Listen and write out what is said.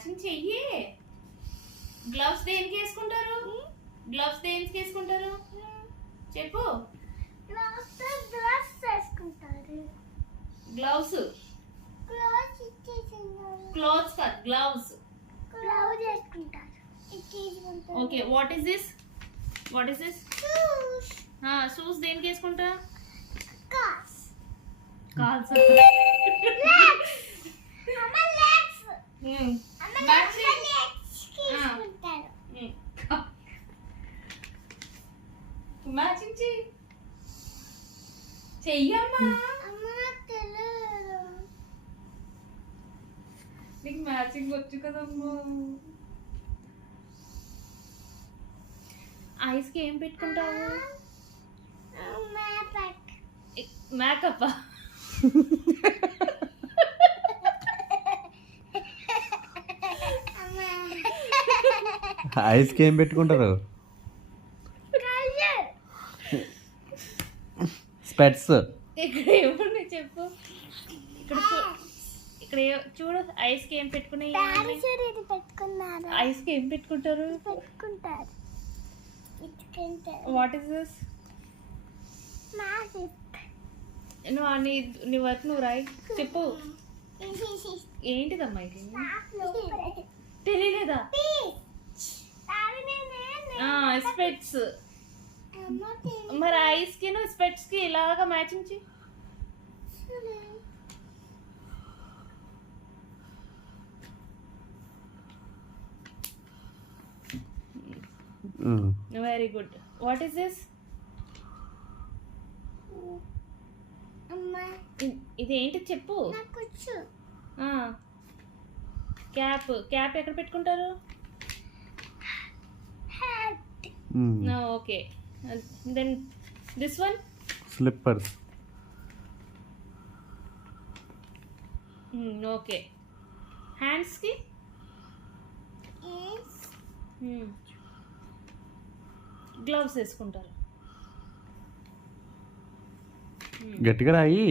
Matching చెయ్యి. Gloves దేనికి వేసుకుంటారు? గ్లవ్స్ దేనికి వేసుకుంటారు చెప్పు. గ్లవ్స్ వేసుకుంటారు. గ్లవ్స్ క్లోత్స్ కాదు, గ్లవ్స్. గ్లవ్స్ వేసుకుంటారు. Okay, what is this? What is this? Shoes దేనికి వేసుకుంటా? కాల్స్. కాల్స్. మ్యాచింగ్ చెయ్యమ్మా. నీకు మ్యాచింగ్ వచ్చు కదమ్మా. ఐస్ కి ఏం పెట్టుకుంటావు? మేకప్. ఐస్ కి ఏం పెట్టుకుంటారు? స్పెట్స్. ఇక్కడ ఏమున్నాయి చెప్పు. ఇక్కడ చూడు, ఐస్ కి ఏం పెట్టుకున్నాయి? ఐస్ కి ఏం పెట్టుకుంటారు? What is this? నువ్వు నీ వర్క్ నువ్వు రాయి చెప్పు. ఏంటిదమ్మా ఇది? తెలియలేదా? స్పెట్స్. మరి ఐస్ కి స్పెట్స్ కి ఇలాగా మ్యాచింగ్ చేయి. Very good. What is this? ఇది ఏంటి చెప్పు. క్యాప్. క్యాప్ ఎక్కడ పెట్టుకుంటారు? Okay, then this one? Slippers. Okay, hands కి? గ్లవ్స్ వేసుకుంటారు. గట్టిగా రాయి.